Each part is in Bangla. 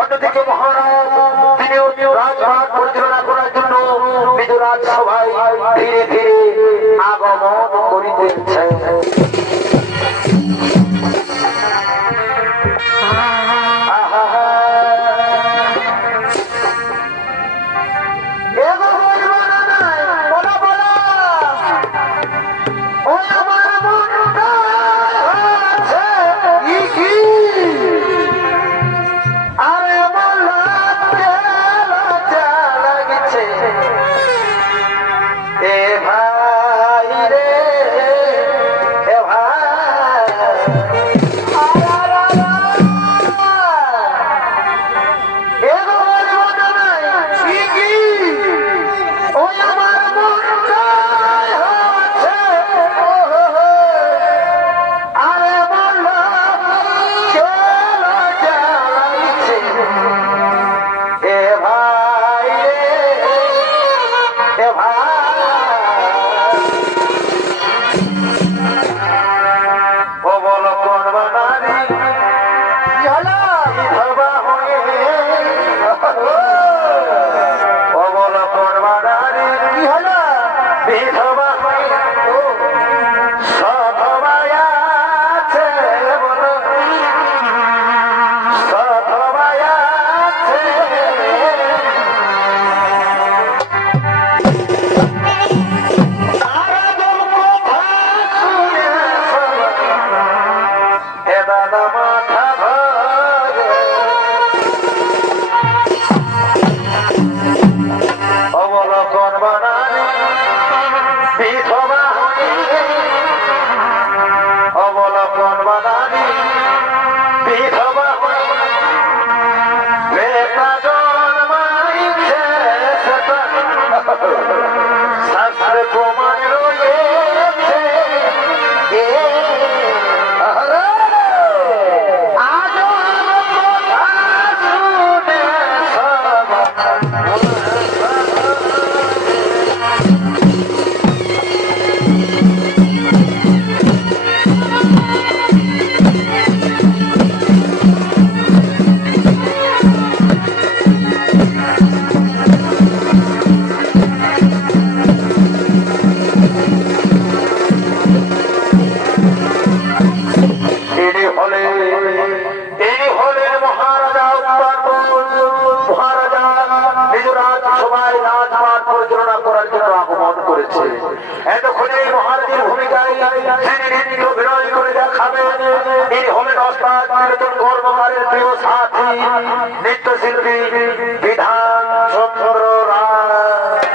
অন্যদিকে মহারাজ তিনিও রাজভাগ পরিচালনা করার জন্য বিদুরাজ সভায় ধীরে ধীরে আগমন করিতেছেন। ওস্তাদ বিনোদন কর্মকারের প্রিয় সাথী নৃত্যশিল্পী বিধান চন্দ্র রায়।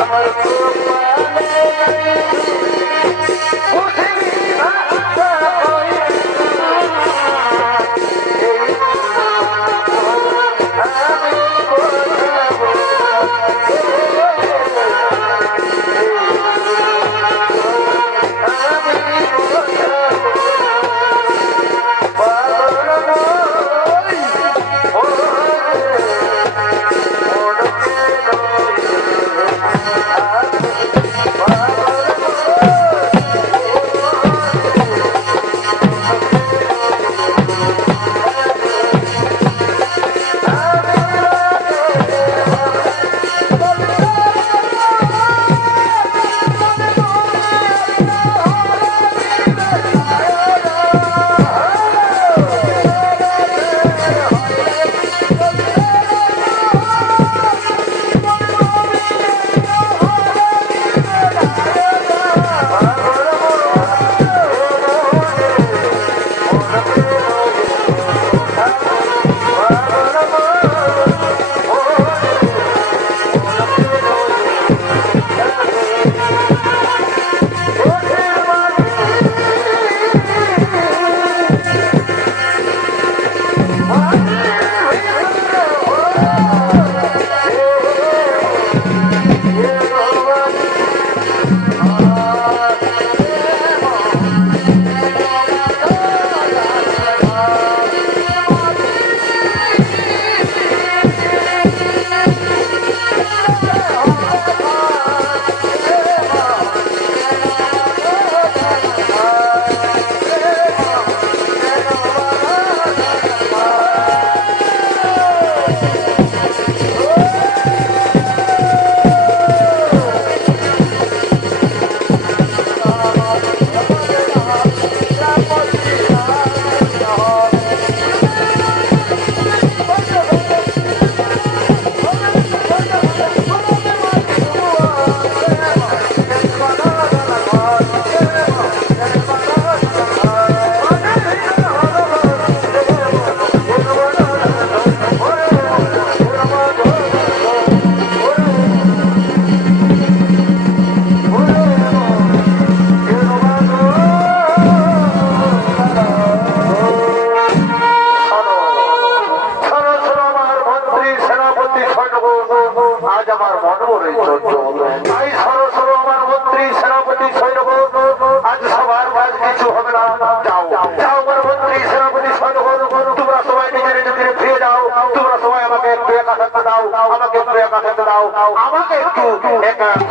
আমার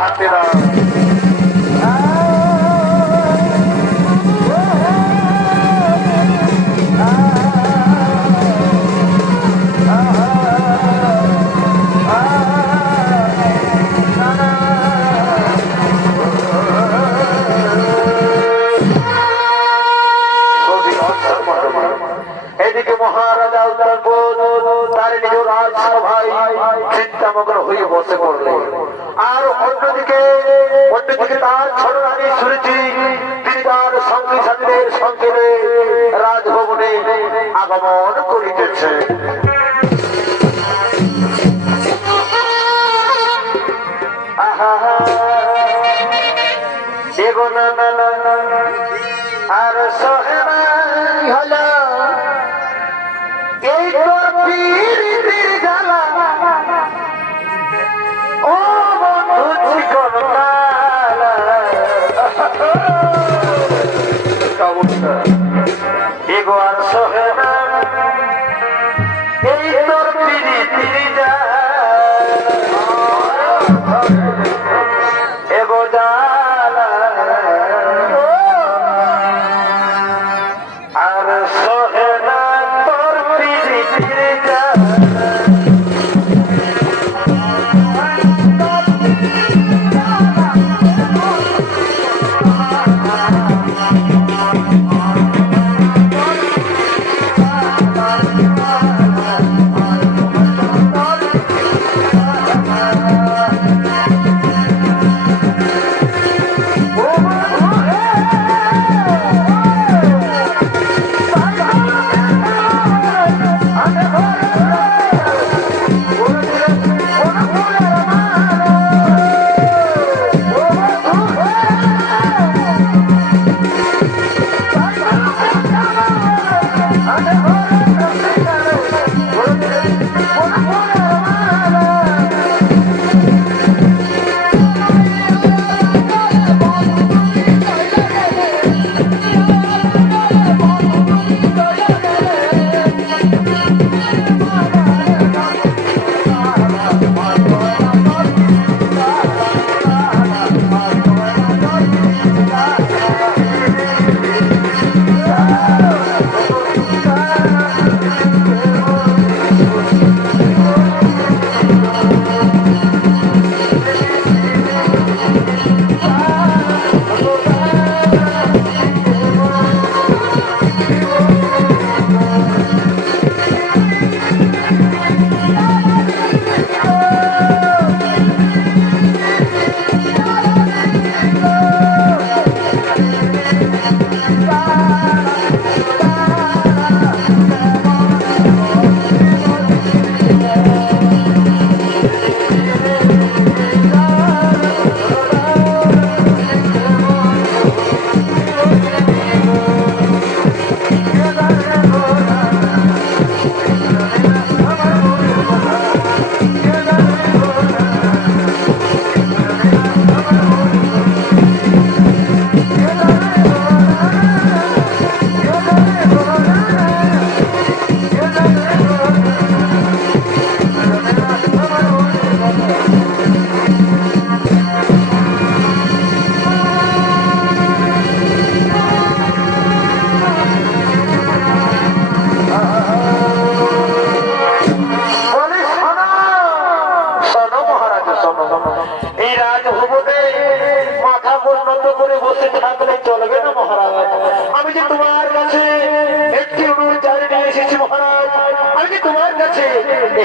থাকতে দাও। এদিকে মহারাজা তার নিজ রাজসভায় চিন্তামগ্ন হয়ে বসে পড়লেন। আর অন্যদিকে তার ছোট রানী শুনেছি তিনি তার সঙ্গী সাথীদের সঙ্গে রাজভবনে আগমন করিতেছে। আর সহেনাই হলো এই তোর পীড়িতির জ্বালা ও বন্ধু চিকন কালা। এগো আর সহেনা এই তোর পীড়িতির জ্বালা এগো জ্বালা আর সহেনা তোর পীড়িতির জ্বালা।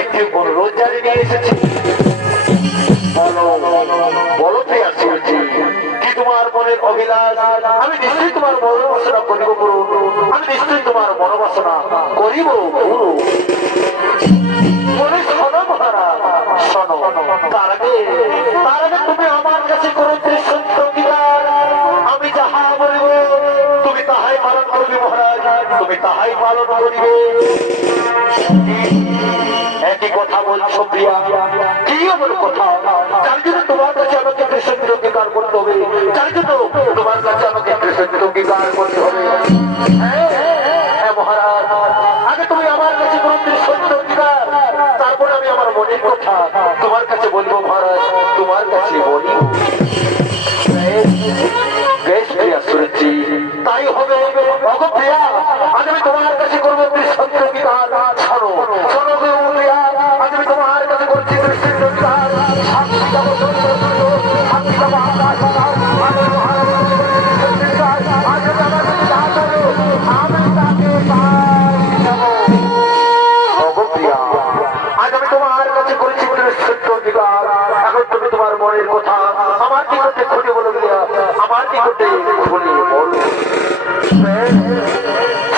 একটি অনুরোধ জানিয়ে নিয়ে এসেছি। বলো কি তোমার মনের অভিলাষ? আমি নিশ্চয়ই তোমার মনোবাসনা করিব গুরু, আমি নিশ্চয়ই তোমার মনোবাসনা করিব গুরু। বলে শোনো মহারাজ, শোনো। তার আগে তুমি আমার কাছে করো সত্য অঙ্গীকার। আমি যাহা বলিব তুমি তাহাই পালন করবে মহারাজ, তুমি তাহাই পালন করিবে। একই কথা বলছো প্রিয়া, কি এমন কথা যার জন্য তোমার কাছে আমাকে কৃষ্ণের অঙ্গীকার করতে হবে? যার জন্য তোমার কাছে আমাকে কৃষ্ণের অঙ্গীকার করতে হবে? হ্যাঁ মহারাজ, আগে তুমি আমার কাছে করো কৃষ্ণের অঙ্গীকার, তারপরে আমি আমার মনের কথা তোমার কাছে বলবো মহারাজ, তোমার কাছে বলিব। আমার নিকটে খুলে বলো।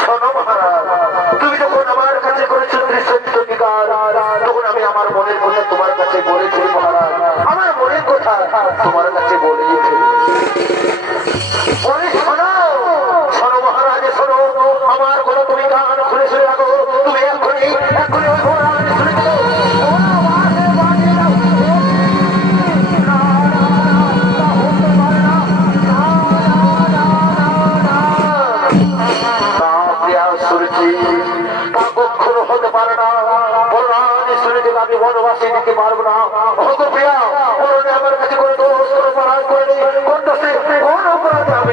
শোনো মহারাজ, তুমি যখন আমার কাছে করেছো ত্রিসত্য অঙ্গীকার, তখন আমি আমার মনের কথা তোমার কাছে বলেছি মহারাজ। আমার মনের কথা তোমার কাছে বলেছি। শোনো শোনো মহারাজ, শোনো আমার কথা, তুমি কান খুলে শুনে রাখো। তুমি এক্ষুনি এক্ষুনি ওই মহারাজ শুনে দিল। আমি বনবাসী দিতে পারবো না। আমার কাছে করে দোষ করে পারাজ করে দিই। কোন দোষে কোন অপরাধে আমি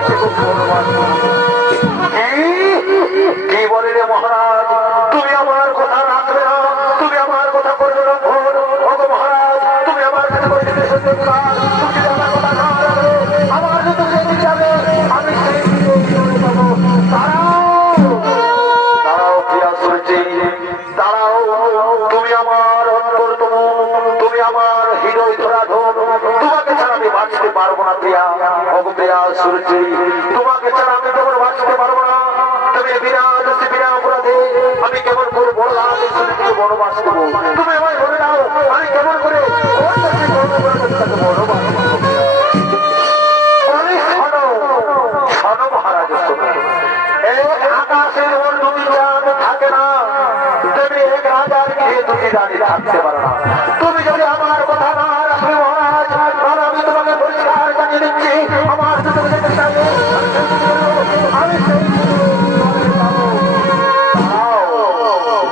কি বলে রে মহারাজ, তুমি আমার কথা রাখবে না, তুমি আমার কথা করবে না। মহারাজ, তুমি আমার কাছে করে দিতে আমার কথা না রাখবে, আমার যদি যেতে যাবে আমি সেই পাবো। দাঁড়াও প্রিয়া সূর্যি, দাঁড়াও। তুমি আমার অন্তরতম, তুমি আমার হৃদয় ধরাধর। তোমাকে ছাড়া আমি বাঁচতে পারবো না প্রিয়া। প্রিয়া সূর্যি, তোমাকে ছাড়া আমি কেমন বাঁচতে পারবো না। তুমি বিনা দোষে বিনা অপরাধে আমি কেমন করে বললাম সূর্যকে বনবাস দেবো। তুমি আমায় বলে দাও, আমি কেমন করে বনবাস মহারাজ। আকাশের ওর দুটি চাঁদ থাকে না, তুমি এক রাজার গৃহে দুটি রানী থাকতে পারো না। তুমি যদি আমার কথা না রাখবে মহারাজ, তাহলে আমি তোমাকে পরিষ্কার জানিয়ে দিচ্ছি, আমার আমি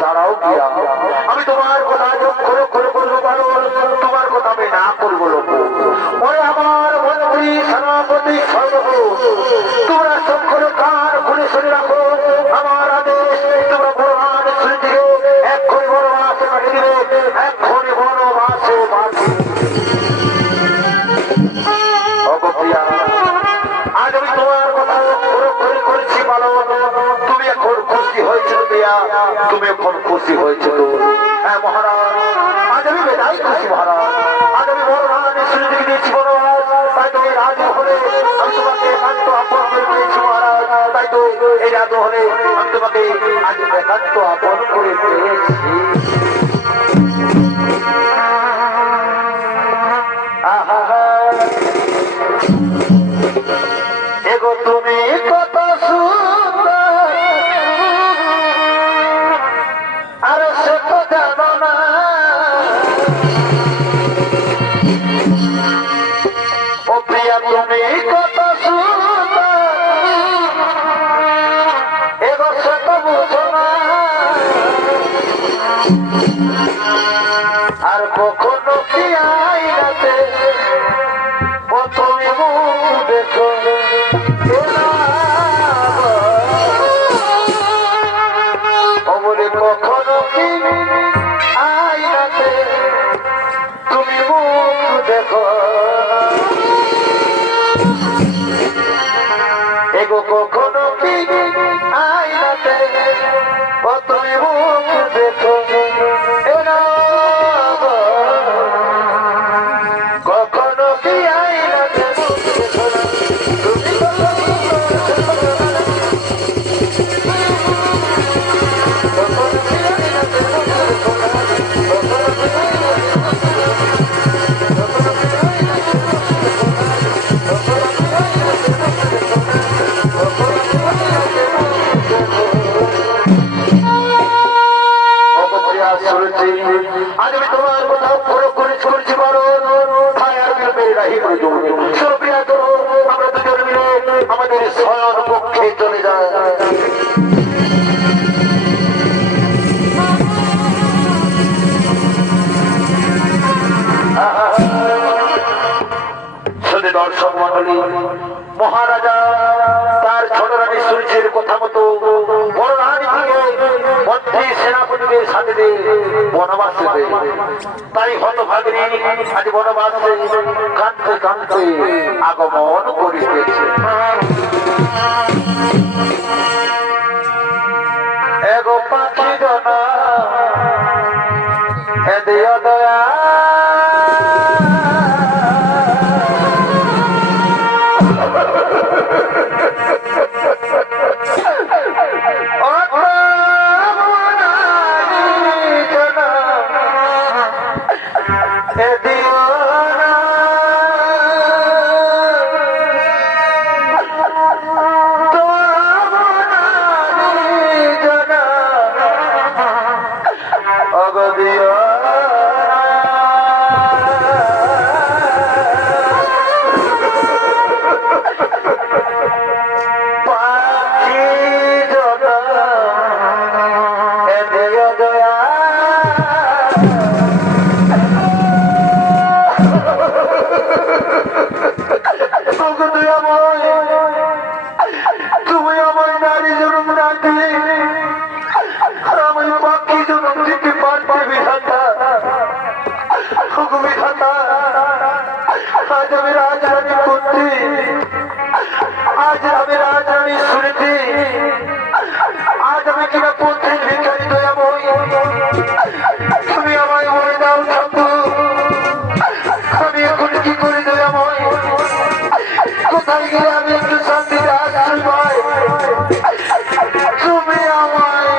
দাঁড়াও প্রিয়া, আমি তোমার কথা করে করবো পারো, তোমার কথা আমি না করবো লোক। ওরে আমার মন্ত্রী সেনাপতি তোমরা সব করে কান খুলে শুনে রাখো। আমার আদেশ, তোমরা বড় শুনে এক্ষুনি বনবাসে পাঠিয়ে দিবে, এক্ষুনি বনবাসে পাঠিয়ে। আজ আমি তোমার কথা করেছি ভালো, তুমি এখন খুশি হয়েছিল প্রিয়া, তুমি এখন খুশি হয়েছিল। হ্যাঁ মহারাজ, আজ আমি বেদাই খুশি মহারাজ। আজ আমি বড় রানী শুনে দিয়েছি বনবাস, তাই তুমি রাজি হলে আমি তোমাকে একান্ত আপন করে পেয়েছি মহারাজ। তাই তো এই রাজ হলে আমি তোমাকে আজ একান্ত আপন করে পেয়েছি। এগো তুমি কত সুন্দর, আর সে তো জানো না। ও প্রিয়া তুমি কত সুন্দর, এগো সে তো বুঝো না। আর কখনো কি আইনাতে ও তুমি মুখ দেখো, কখনো কি আইনাতে তুমি মুখ দেখো। এগো কখনো কি আইনাতে ও তুমি মুখ দেখো, কখনো কি আইনাতে মুখ দেখো। আজ আমি তোমার কথা করেছি বলো, ছায়ার বিলম্বের রাহি সুপ্রিয়া করো, আমরা দুজন মিলে আমাদের শয়ন পক্ষে চলে যায়। দর্শক মন্ডলী, মহারাজা তার ছোট রানী সূর্যের কথা মতো বড় রানী থেকে মন্ত্রী সেনাপতিদের সাথে বনবাসে, তাই হতভাগিনী আজ বনবাসে কাঁদতে কাঁদতে আগমন করিতেছে। এগো পাখি জনা এদিও দয়া, তুমি আমার নারী জন্ম রাখি আমি পাখি জন্ম দিতে পারতে বিধাতা বিধাতা আজ আমি রাজরানী করছি আজ আমি রাজরানী শুনেছি আজ আমি কিনা পথে ভিখারি দয়াময় তুমি আমায় মরে দাও ঠাকুর আমি এখন কি করে দয়াময় কোথায় গিয়ে আমি একটু শান্তিতে আশ্রয় পাই তুমি আমায়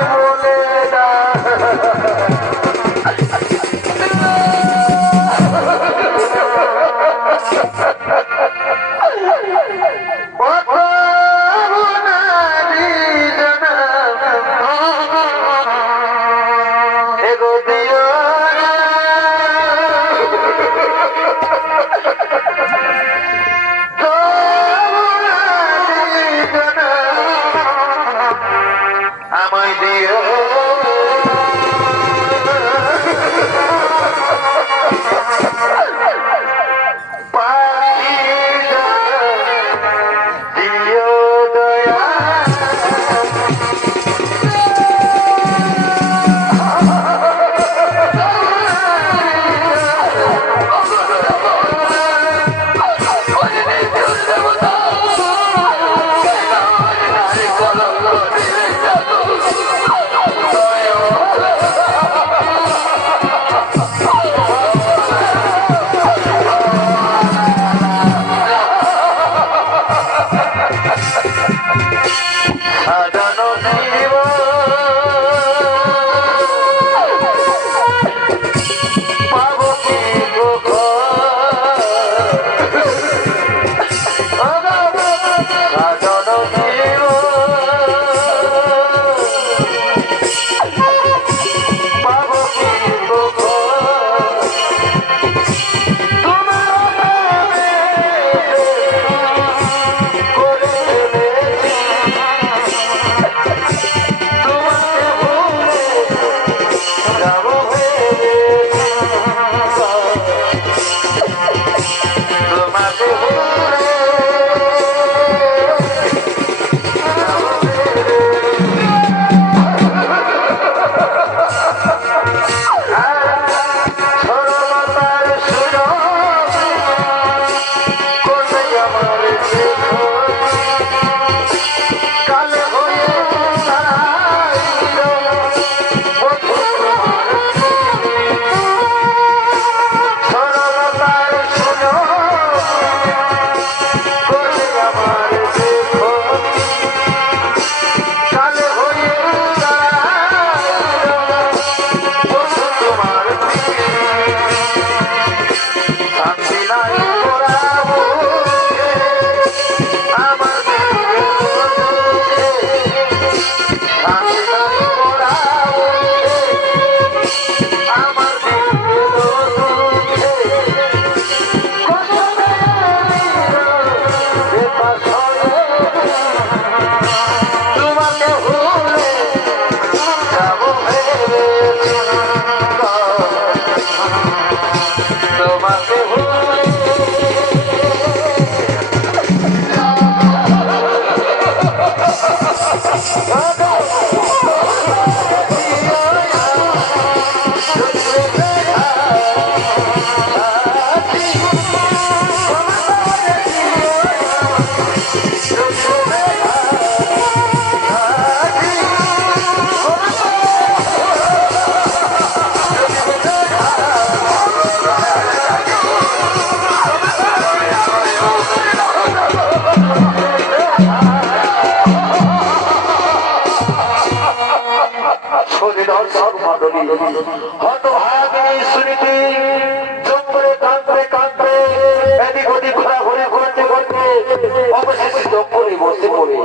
বলে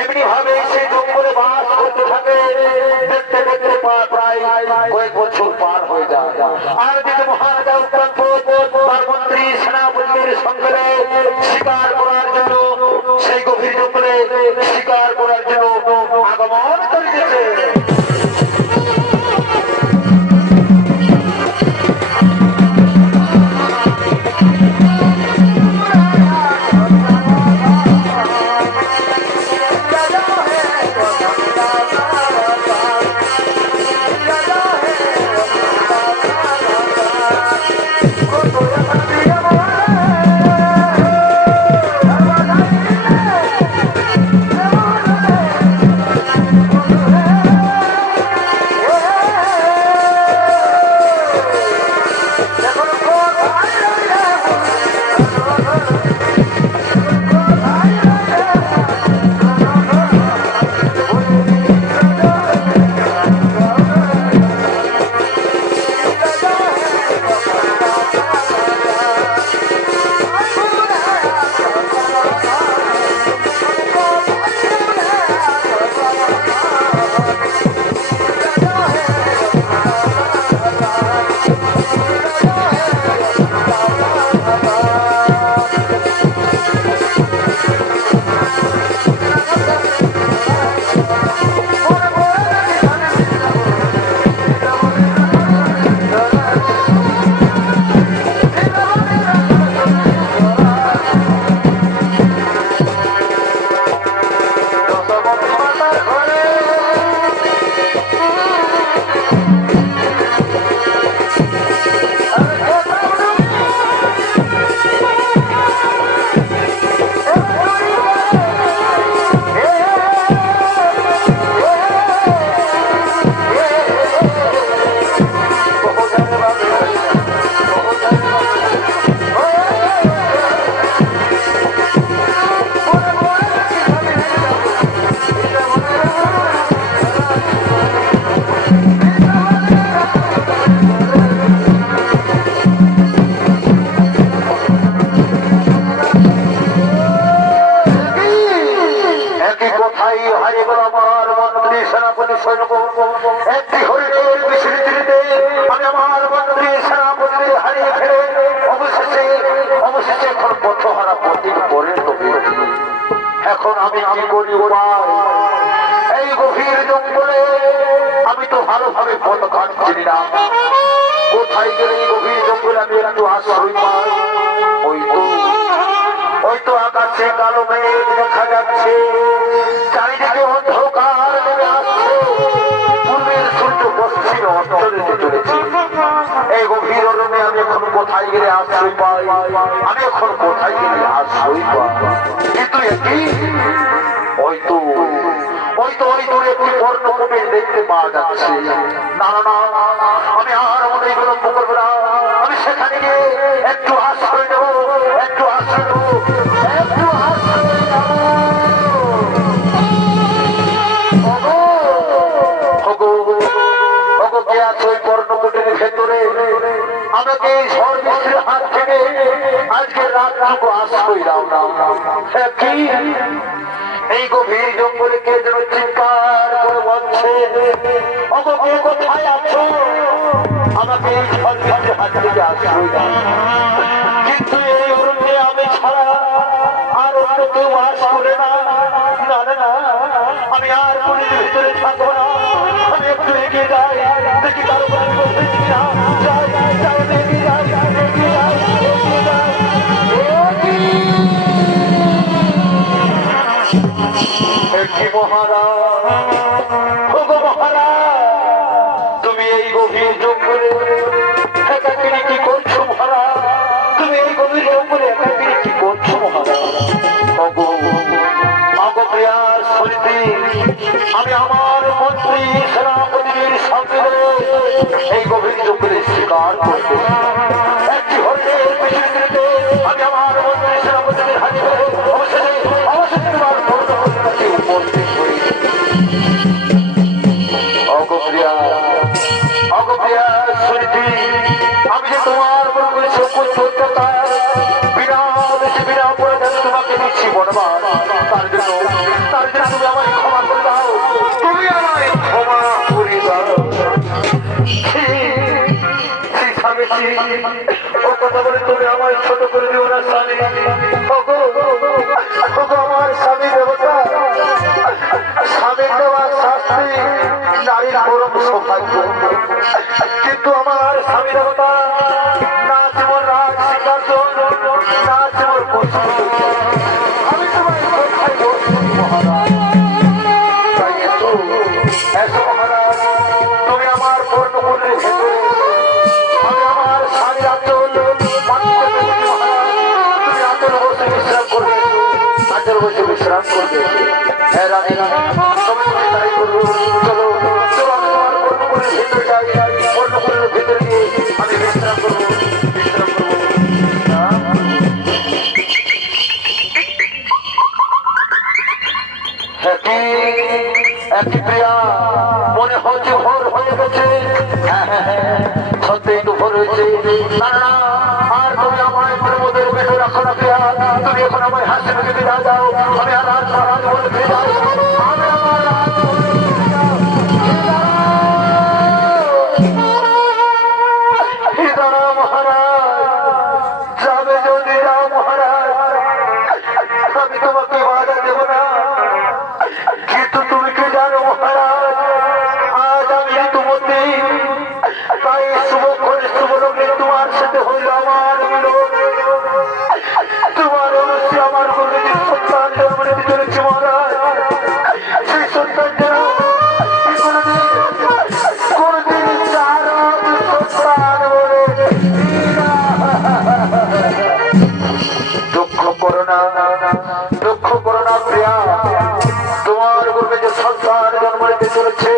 এমনি ভাবে সেই জঙ্গলে বাস করতে থাকে। দেখতে দেখতে প্রায় কয়েক বছর পার হয়ে যায়। আর দিকে মহারাজা উত্তরাঙ্গ তার মন্ত্রী সেনাপতিদের সঙ্গে শিকার করার জন্য সেই গভীর জঙ্গলে শিকার করার জন্য আগমন করিতেছে। কোথায় হারিয়ে গেল আমার মন্ত্রী সেনাপতি সৈন্য? একটি হরিণের বিস্মৃতিতে আমি আমার মন্ত্রী সেনাপতি হারিয়ে ফেলে অবশেষে এখন পথহারা পথিক পরিণত হয়েছি। এখন আমি কি করি উপায়? এই গভীর জঙ্গলে আমি তো ভালোভাবে পথ ঘাট চিনি না। কোথায় গেলে এই গভীর জঙ্গলে আমি একটু আশ্রয় পাই? ওই তো আকাশে কালো মেঘ দেখা যাচ্ছে, চারিদিকে অন্ধকার নেমে আসছে, পূর্বের সূর্য পশ্চিমে অস্ত যেতে চলেছে। এই গভীর অরণ্যে আমি এখন কোথায় গেলে আশ্রয় পাই? আমি এখন কোথায় গেলে আশ্রয় পাই? কিন্তু একই ওই দূরে একটি পর্ণকুটির দেখতে পাওয়া যাচ্ছে। না না না, আমি আর মনে বিলম্ব করবো না। আমি সেখানে গিয়ে একটু আশ্রয় নেবো, একটু আশ্রয় নেবো, একটু আশ্রয় নেবো। কে আছে ওই পর্ণকুটির ভেতরে? আমাকে এই ঝড় বৃষ্টির হাত থেকে আজকে রাতটুকু আশ্রয় দাও না। কি এই গভীর জঙ্গলে কে যেন চিৎকার করে বলছে, ওগো কে কোথায় আছো? আমাকে এই ঝড় বৃষ্টির হাত থেকে আশ্রয় দাও। কিন্তু এই অরণ্যে আমি ছাড়া আর অন্য কেউ বাস করে না। না না না, আমি আর পুরীর ভিতরে থাকবো না। আমি একটু এগিয়ে যাই, দেখি কারো কোনো বলতেছি না। যাই যাই, এগিয়ে যাই, এগিয়ে যাই, এগিয়ে যাই। তুমি এই গভীর জঙ্গলে একাকিনী কি করছো মহারাজ? তুমি এই গভীর জঙ্গলে একাকিনী কি করছো মহারাজ? আমি আমার মন্ত্রী সেনাপতির সঙ্গে এই গভীর জঙ্গলে শিকার করতে একটি হরিণের বিস্মৃতিতে আমি আমার মন্ত্রী সেনাপতির হারিয়ে অবশেষে তোমার উপস্থিত হয়ে আমি যে তোমার বিনা বেশি বিনা পরে তোমাকে দিচ্ছি বনবাস। তার জন্য তুমি আমায় ক্ষমা করে দাও, তুমি আমায় ক্ষমা করে দাও। ও কথা বলে তুমি আমায় ছোট করে দিও না স্বামী। আমার স্বামী দেবতা, স্বামীর দেওয়া শাস্তি নারীর পরম সৌভাগ্য। কিন্তু আমার স্বামী দেবতা না যেমন রাজ সিংহাসন, না যেমন কষ্ট। আমি তোমার কোথায় বসছি মহারাজ? তাই এসো মহারাজ, তুমি আমার পর্ণকুটির ভেতরে। আমি আমার স্বামীর আচল মানতে পেরেছি মহারাজ। তুমি আচল বসে বিশ্রাম করবে, আচল বসে বিশ্রাম করবে। হ্যাঁ রানী, তুমি তাই করবো। চলো চলো, আমি তোমার পর্ণকুটির ভেতরে যাই। পর্ণকুটির ভেতরে গিয়ে আমি বিশ্রাম করবো, বিশ্রাম করবো। একই প্রিয়া, মনে হচ্ছে ভোর হয়ে গেছে। হ্যাঁ হ্যাঁ হ্যাঁ, সত্যিই তো ভোর হয়েছে। না না, আর তুমি আমায় প্রমোদের বেঁধে রাখো না প্রিয়া। তুমি এখন আমায় হাসি মুখে বিদায় দাও। আমি আর রাত বলে ফিরে যাই। আমি আমার রাত বলে ফিরে যাও। মহারাজ যাবে যদি যাও মহারাজ, আমি তোমাকে বাধা দেব না। কিন্তু তুমি কি জানো মহারাজ, আজ আমি ঋতুমতি, তাই শুভ লগ্নে তোমার সাথে হইল আমার মিলন। তোমার অবশ্যই আমার কোনদিন সন্তান জন্ম নিতে চলেছে মহারাজ। সেই সন্তান যেন কোনদিন সন্তান বলে দুঃখ করো না প্রিয়া। তোমার গর্ভে যে সন্তান জন্ম নিতে চলেছে,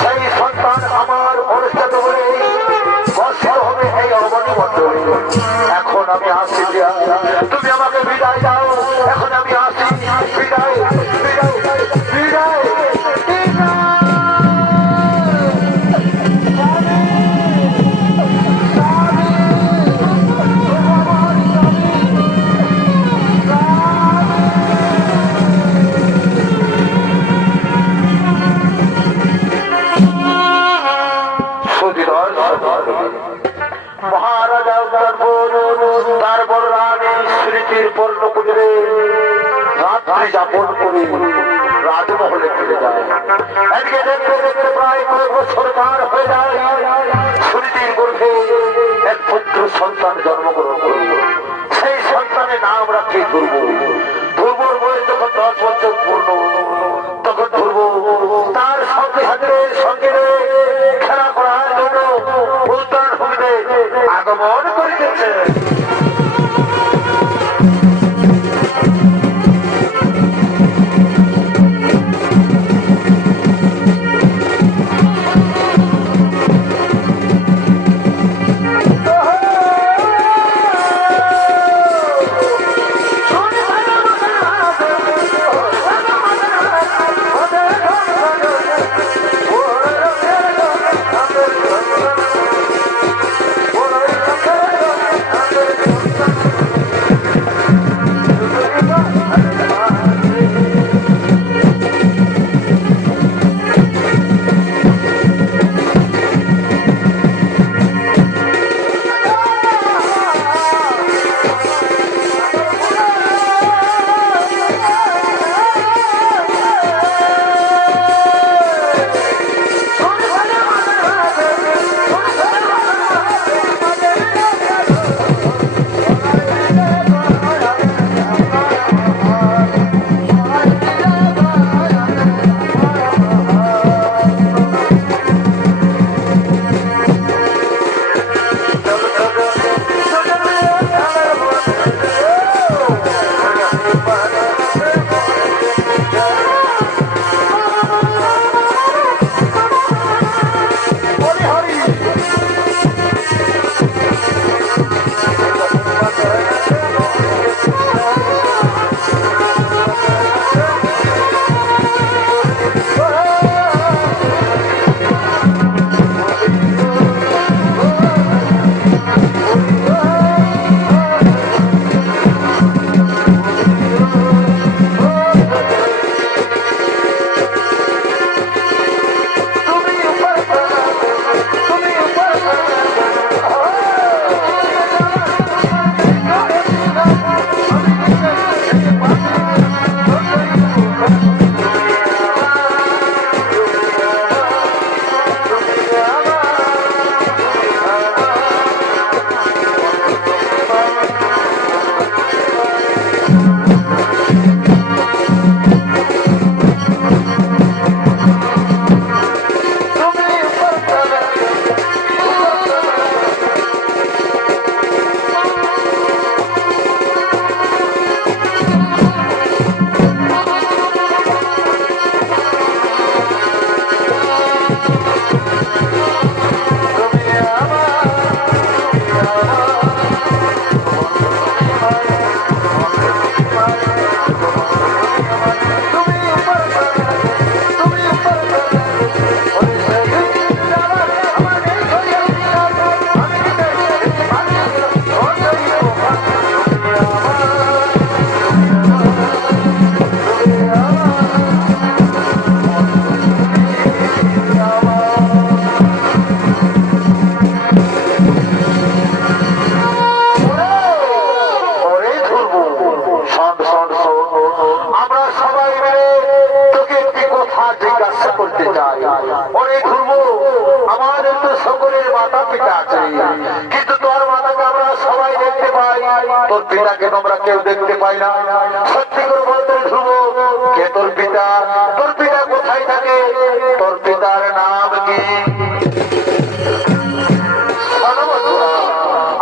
সেই সন্তান আমার অনুষ্ঠান বলে কষ্ট হবে এই অবনী মন্ডলী। এখন আমি আসি প্রিয়া, তুমি আমাকে বিদায় দাও। এখন আমি আসি, বিদায় বিদায় বিদায়। রাত্রি যাপন করে রাজমহলে ফিরে যায়। একদিকে দেখতে দেখতে প্রায় কয়েক বছর পার হয়ে যায়। সুনীতির গর্ভে এক পুত্র সন্তান জন্মগ্রহণ করল। সেই সন্তানের নাম রাখে ধ্রুব। ধ্রুবর বয়স যখন 10 বছর পূর্ণ, তখন ধ্রুব তার সঙ্গে সঙ্গে খেলা করার জন্য উদ্যান ভূমিতে আগমন করিতেছে। তোর পিতাকে তোমরা কেউ দেখতে পাই না। সত্যি করে বলতে ধ্রুব, কে তোর পিতা? তোর পিতা কোথায় থাকে? তোর পিতার নাম কি?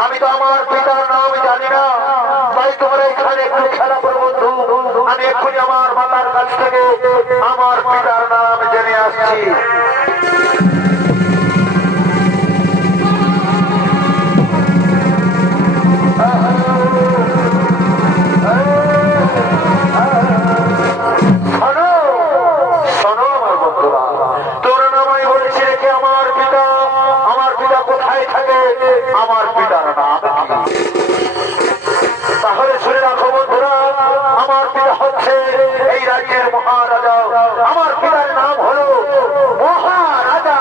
আমি তো আমার পিতার নাম জানি না, তাই তোমরা এখানে একটু খেলা করো বন্ধু। আমি এক্ষুনি আমার মাতার কাছ থেকে আমার পিতার নাম জেনে আসছি। আমার পিতার নাম তাহলে শুনে রাখো বন্ধুরা, আমার পিতা হচ্ছে এই রাজ্যের মহারাজা। আমার পিতার নাম হলো মহারাজা।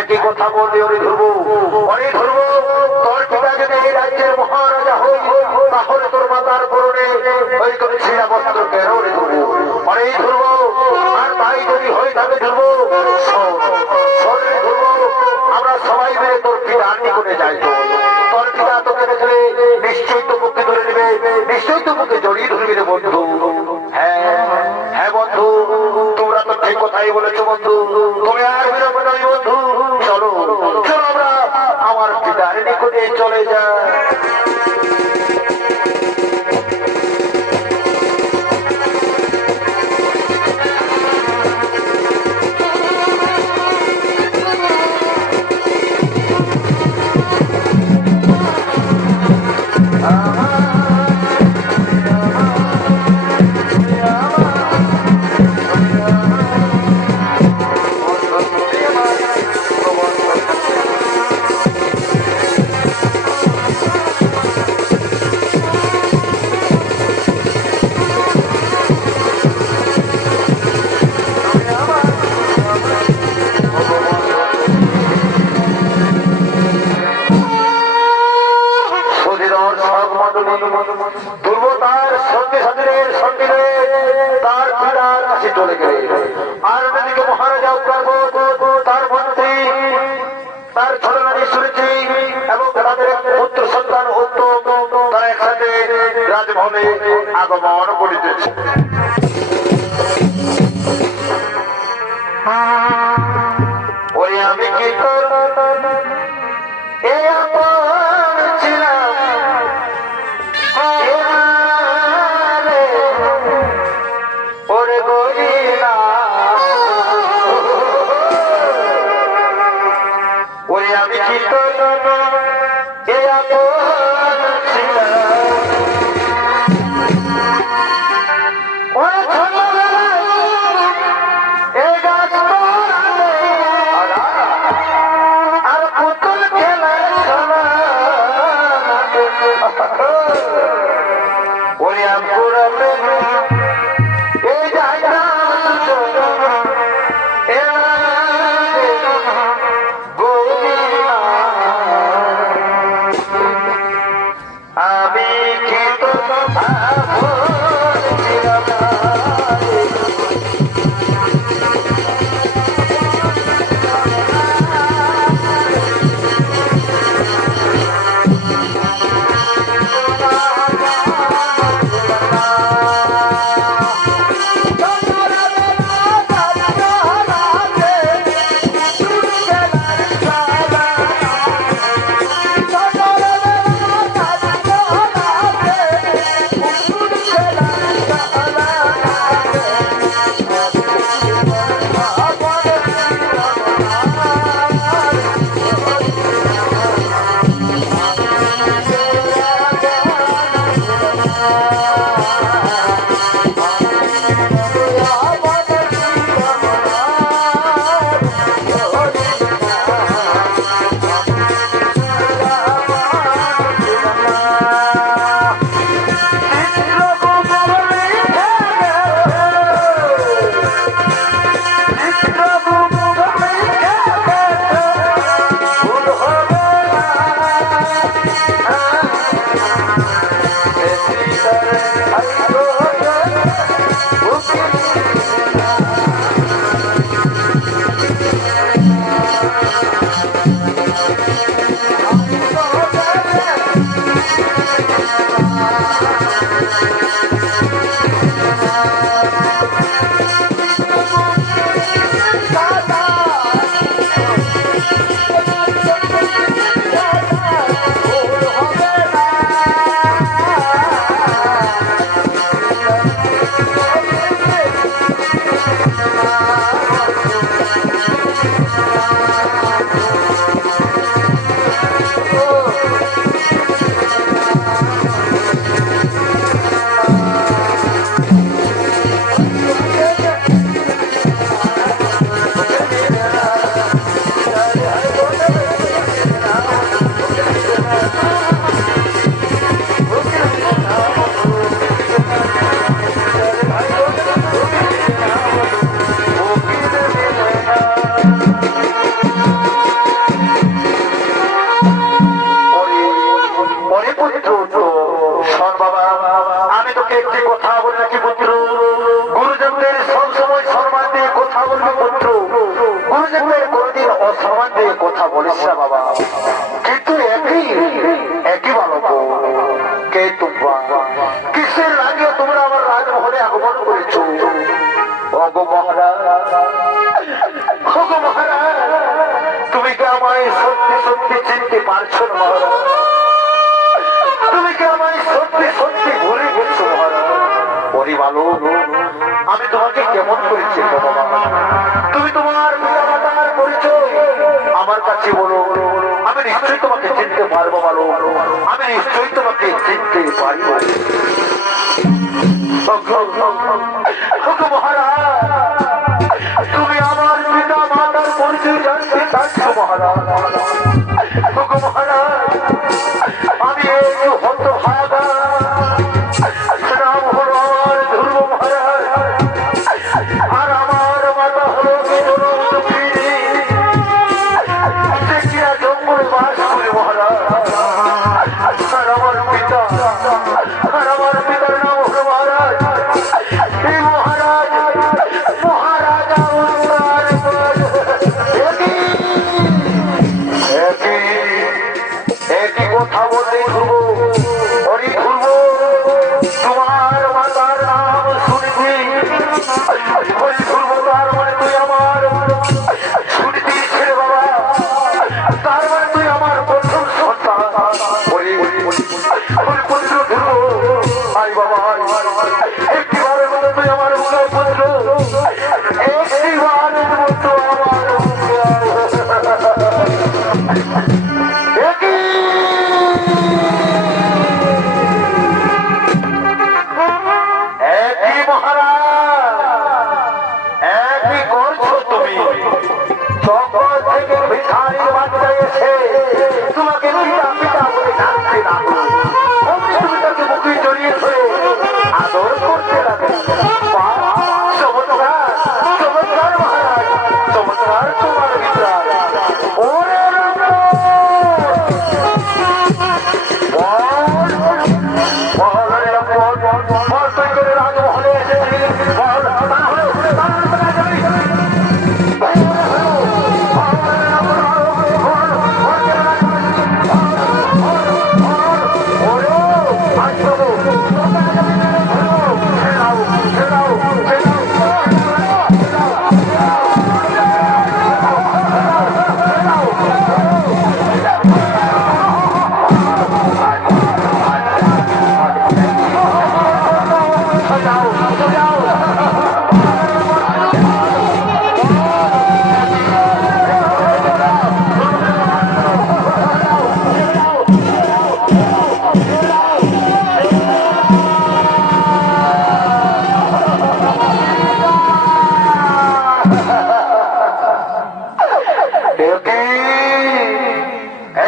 একই কথা বলতে ওরে ধ্রুব, ওরে ধ্রুব, তোর পিতা যদি এই রাজ্যের মহারাজা হয় তাহলে তোর মাতার পরনে ওই করে ছিঁড়া বস্ত্র কেন রে ধরবো, অনেক ধরবো। আর তাই যদি হয়ে থাকে ধরবো, শরীরে ধরবো। আমরা সবাই মিলে তোর পিতার নিকটে যাই। তোর পিতা তোকে দেখলে নিশ্চয়ই তো বুকে ধরে নেবে, নিশ্চয়ই তো বুকে জড়িয়ে ধরবি রে বন্ধু। হ্যাঁ হ্যাঁ বন্ধু, তোমরা তো ঠিক কথাই বলেছো বন্ধু। তুমি আর বিরোধ নয় বন্ধু। চলো চলো আমরা আমার পিতার নিকটে চলে যাই। দুর্বতার সঙ্গে সাথীদের সঙ্গে তার পিতার কাছে চলে গেলে। আর অন্যদিকে মহারাজা তার মন্ত্রী তার ছলনানি শুনেছি এবং তাদের পুত্র সন্তান উত্তম তারা একসাথে রাজভবনে আগমন করিতেছে। ওই আমি কি তোর বাবা আমি তোকে একটি কথা বলে রাখি পুত্র, গুরুজনদের সবসময় সম্মান দিয়ে কথা বলবি পুত্র, গুরুজনদের কোনদিন অসম্মান দিয়ে কথা বলিস না বাবা। কিন্তু একই একই বালক কে তোমরা, কিসের লাগে তোমরা আমার রাজমহলে আগমন করেছ? ওগো মহারাজ, ওগো মহারাজ, তুমি কি আমায় সত্যি সত্যি চিনতে পারছো না মহারাজ? তুমি কি আমায় সত্যি সত্যি ভুলে গেছো মহারাজ? ওরে বালক, আমি তোমাকে কেমন করেছি বাবা? তুমি তোমার পিতা মাতার পরিচয় আমার কাছে বলো, আমি নিশ্চয়ই তোমাকে চিনতে পারবো বালক, আমি নিশ্চয়ই তোমাকে চিনতে পারবো। মহারাজ, তুমি আমার পিতা মাতার পরিচয় জানতে চাচ্ছ মহারাজ? মহারাজ, আমি এই হতভাগা, নাম হলো আমার ধ্রুব মহারাজ, আর আমার মাতা হলো জঙ্গলে বাস করে মহারাজ, আর আমার পিতা, আর আমার পিতার নাম হলো মহারাজ এই মহারাজ মহারাজা একই কথা বলতে ঘুরবো। ওরে ঘুরবো, তোমার মাতার নাম শুনবি, ওই ঘুরবো তার মানে তুই আমার শুনবি ছেলে বাবা, তার মানে তুই আমার প্রথম সন্তান। ওরে পুত্র ঘুরবো, আই বাবা একটিবারের মতো তুই আমার মুখে পুত্র, একটিবারের মতো আমার একই মহারাজ, একই করছো তুমি। সকল থেকে ভিখারির বাচ্চা এসে তোমাকে পিতা পিতা বলে ডাকতে লাগলো, তুমি তাকে মুখে জড়িয়ে ধরে আদর করতে লাগলো। চমৎকার চমৎকার মহারাজ, চমৎকার তোমার বিচার। ওরে রাজমহলে এসেছিলেন,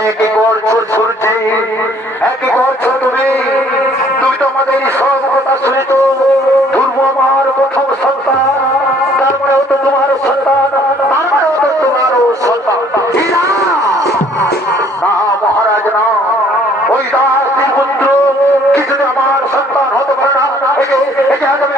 একই করছো সূর্যি, একই করছো তুমি। তুমি তো আমাদের সব কথা শুনে তো ধ্রুব আমার প্রথম সন্তান, তার মানেও তো তোমার সন্তান, তার মানেও তো তোমারও সন্তান। না মহারাজ না, ওই দাসের পুত্র কিছুতে আমার সন্তান হতে পারে না। একে আগামী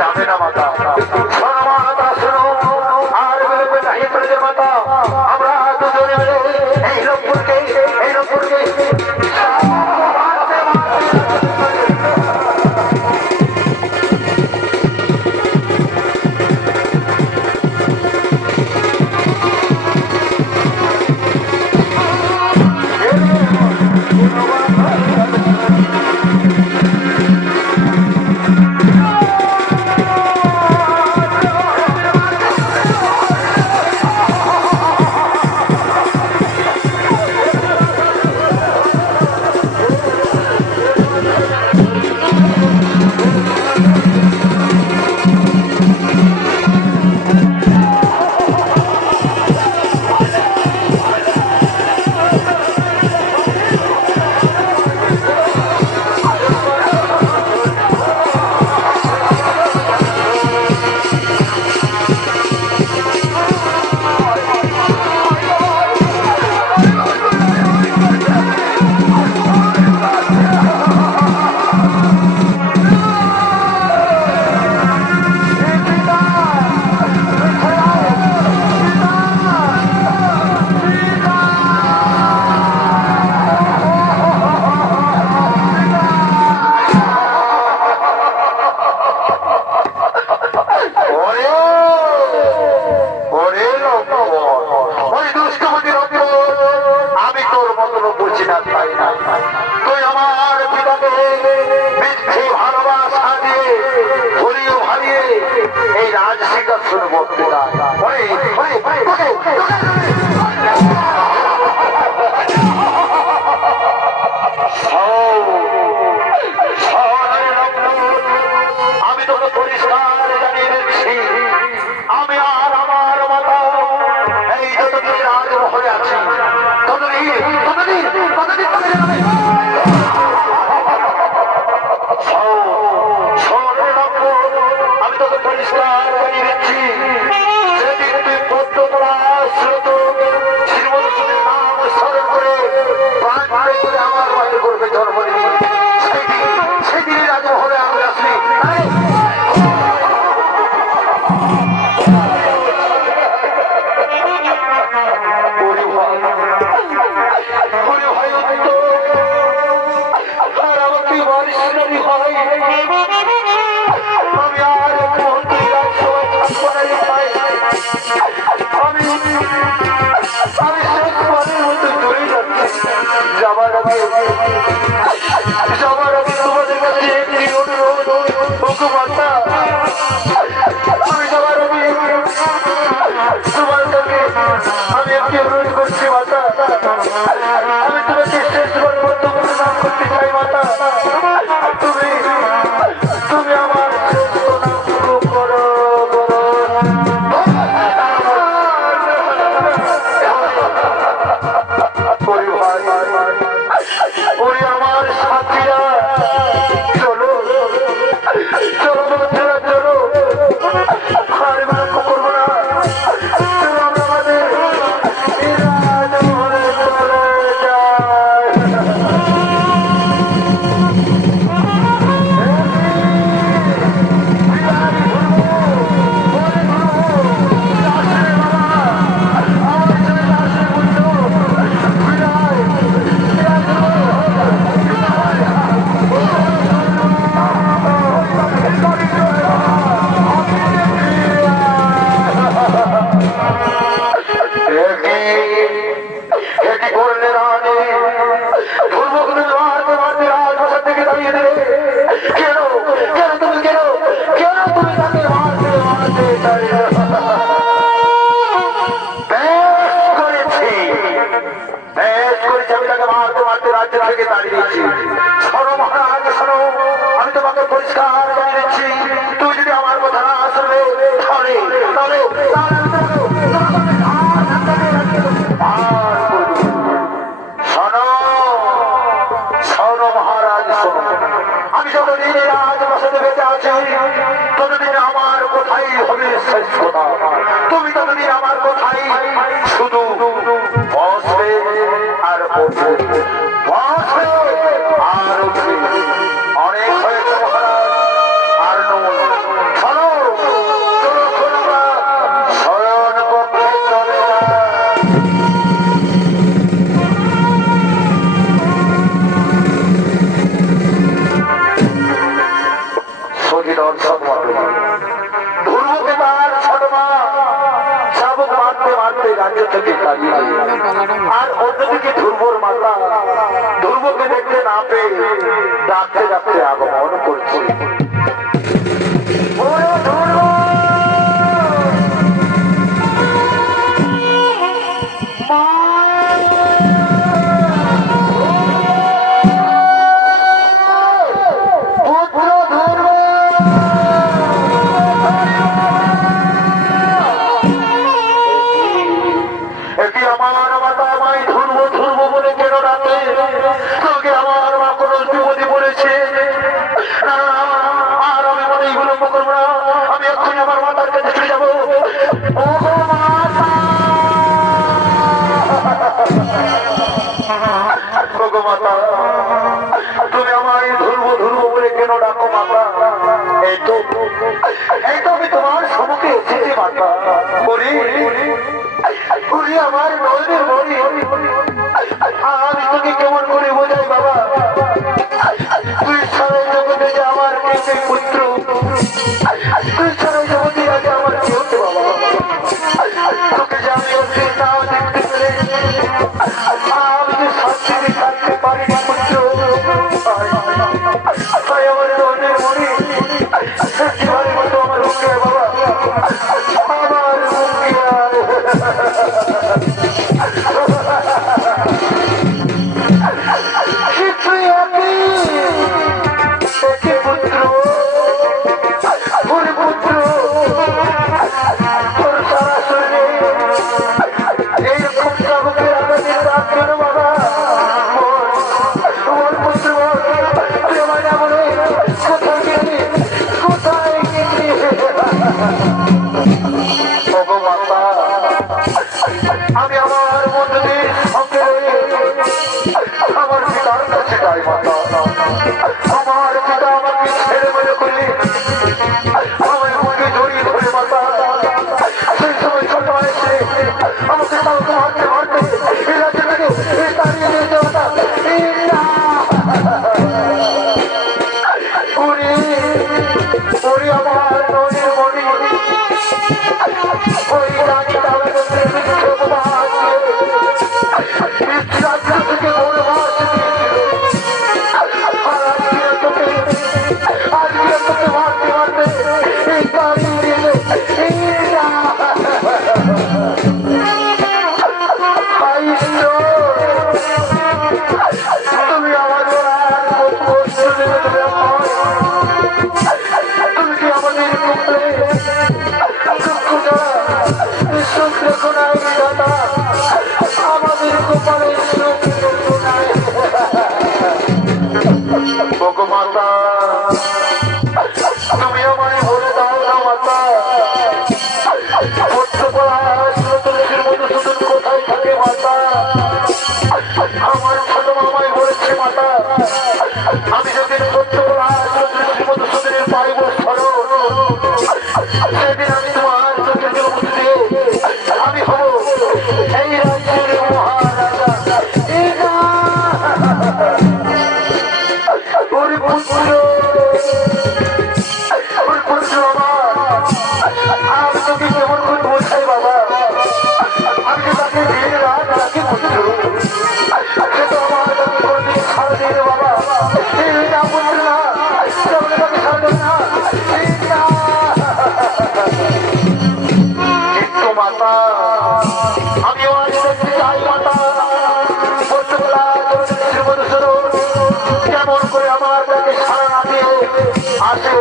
যাবে না মাতা। শোনো মাতা শোনো, আর বলবে নাহি প্রজা মাতা, আমরা দুজনে মিলে এই লোকপুরকে তুমি ততদিন আমার কোথায় শুধু বসবে আর উঠবে, বসবে আর উঠবে। অনেক হয়েছে মহারাজ, আর নয়। ধ্রুবকে তার ছোট মা শাবক মারতে মারতে রাজ্য থেকে তাড়িয়ে দিল। আর অন্যদিকে ধ্রুবর মাতা ধ্রুবকে দেখতে না পেয়ে ডাকতে ডাকতে আগমন করছে। ওরে ধ্রুব! তুমি আমায় ধরবো ধরবো বলে কেন ডাকো মাতা? এই তো আমি তোমার সম্মুখে এসেছি মাতা। আমার নয়নের মনি, আমি তোকে কেমন করে বোঝাই বাবা? তুই ছাড়াই জগতে যে আমার কেউ পুত্র, তুই ছাড়াই জগতে আজ আমার কেউ বাবা। তোকে যে আমি অতি না দেখতে পেরে আমি যে শান্তিতে থাকতে পারিনি পুত্র। তাই আমার নয়নের মনি সত্যিবারের মতো আমার মুখে বাবা, আমার মুখে আমি আমার মধ্যে সঙ্গে আমার পিতার কাছে যাই মাতা। আমার পিতা আমাকে ছেড়ে মেরে করে আমার মুখে জড়িয়ে ধরে মাতা। সেই সময় ছোট হয়েছে আমাকে কাউকে মারতে মারতে এই রাজ্য থেকে তাড়িয়ে দিয়েছে মাতা। আমার নদীর মনি ওই রানী তাহলে মাতা, তুমি আমায় বলে দাও না মাতা, কোথায় থাকে মাতা? আমার ছোট মামাই বলেছে মাতা, আমি যদি মধুসূদনের পাইব স্মরণ, সেদিন আমি তোমার চোখের জল মুছে আমি হব এই রাজ্যের মহারাজা। আমি তোকে কেমন করে বোঝাই বাবা? আমি যে তাকে দিন রাত রাখি পুত্র, সে তো আমার তাকে কোনদিন ছাড় দিয়ে বাবা। না পুত্র না, তাকে ছাড়বে না। কিন্তু মাতা, আমি আজ দেখতে চাই মাতা, ছোট্টবেলা কেমন করে আমার তাকে ছাড়া না দিয়ে আসে।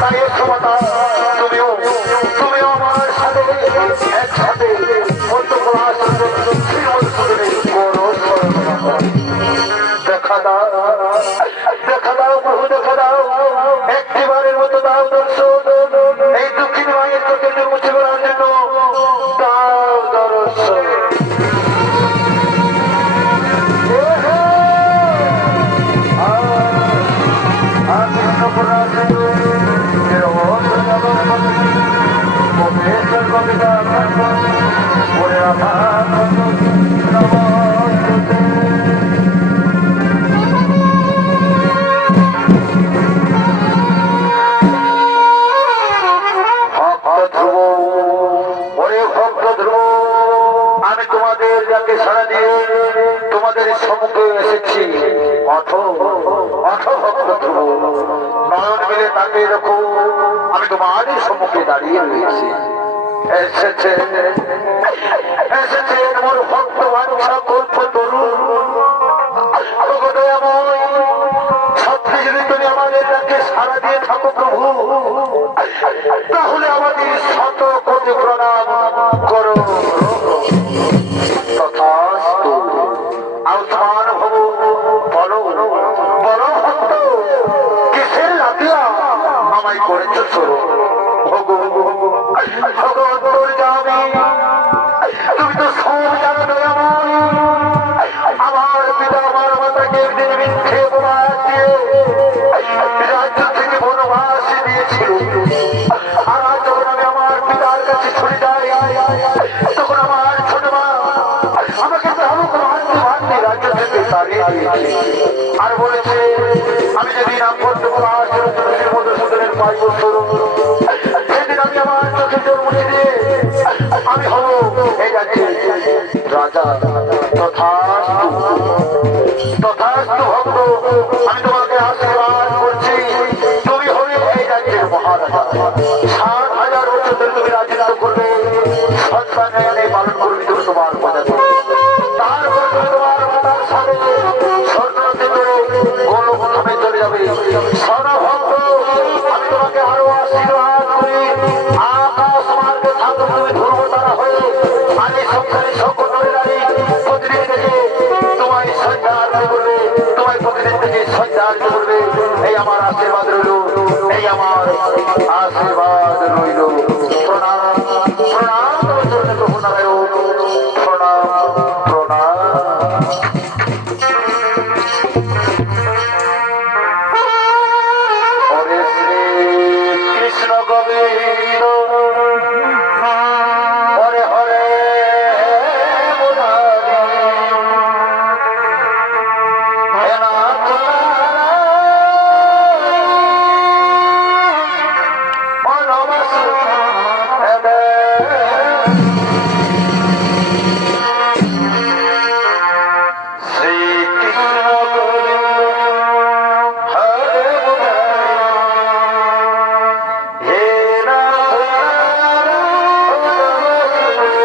তাই এসো মাতা, তুমিও আমার সাথে একসাথে দেখা দাও, দেখা দাও প্রভু, দেখা দাও, একটিবারের মতো দাও দর্শন। এই দক্ষিণ মায়ের চোখের জল মুছে ফেলার জন্য দাও দর্শন। আমি ডাকে সাড়া দিয়ে তোমাদের সম্মুখে এসেছি। অঠো ভক্ত ধ্রুব, নয়ন মিলে তাকে রেখো, আমি তোমারই সম্মুখে দাঁড়িয়ে রয়েছি। এসেছে মোর ভক্ত বাঞ্ছা কল্প তরুণ, সত্যি যদি তুমি আমাদের ডাকে সাড়া দিয়ে থাকো প্রভু, তাহলে আমাদের শত কোটি প্রণাম করো। তথাস্তু। আউসমান ভব বলো বলো ভক্ত, কিসের লাগিয়া আমায় করেছ সরো? ভগবন্তর যাবে, তুমি তো সব জানো দয়াময়। আমার পিতা আমার মাতাকে একদিন মিথ্যে অপবাদ দিয়ে রাজ্য থেকে বনবাস দিয়েছিল। আর আজ যখন আমি আমার পিতার কাছে ছুটে যাই, তখন আমার ছোট মা আমাকে ভাবুক মারতে মারতে রাজ্য থেকে তাড়িয়ে দিয়েছে। আর বলেছে আমি যদি নাম করতে মধুসূদনের 5 বছর, সেদিন আমি আমার চোখে জোর মুছে দিয়ে আমি হব এই রাজ্যের রাজা। তথাস্তু তথাস্তু ভক্ত, আমি তোমাকে আশীর্বাদ করছি, তুমি হবে এই রাজ্যের মহারাজা। 60,000 বছর ধরে তুমি রাজত্ব করবে, সন্তান পালন করবে তুমি তোমার পদার্থ। তারপর তুমি তোমার মাতার সাথে স্বর্ণতে করে গোলকধামে চলে যাবে। সর্বভক্ত, আমি তোমাকে আরো আশীর্বাদ করি, আকাশ মার্গে থাকো তুমি ধ্রুবতারা হয়ে আগে সংসারে সকল নারী প্রতিদিন থেকে তোমায় সঞ্চারিত করবে, তোমায় প্রতিদিন থেকে সঞ্চারিত করবে। এই আমার আশীর্বাদ রইল, এই আমার আশীর্বাদ রইল। প্রণাম প্রণাম তোমার চরণে প্রভু নারায়ণ, প্রণাম প্রণাম। হরে শ্রী কৃষ্ণ গোবিন্দ, হরে হরে মুরারি, হে নাথ নারায়ণ নমস্তে। শ্রী কৃষ্ণ গোবিন্দ হরে মুরারি, হে নাথ নারায়ণ নমস্তে।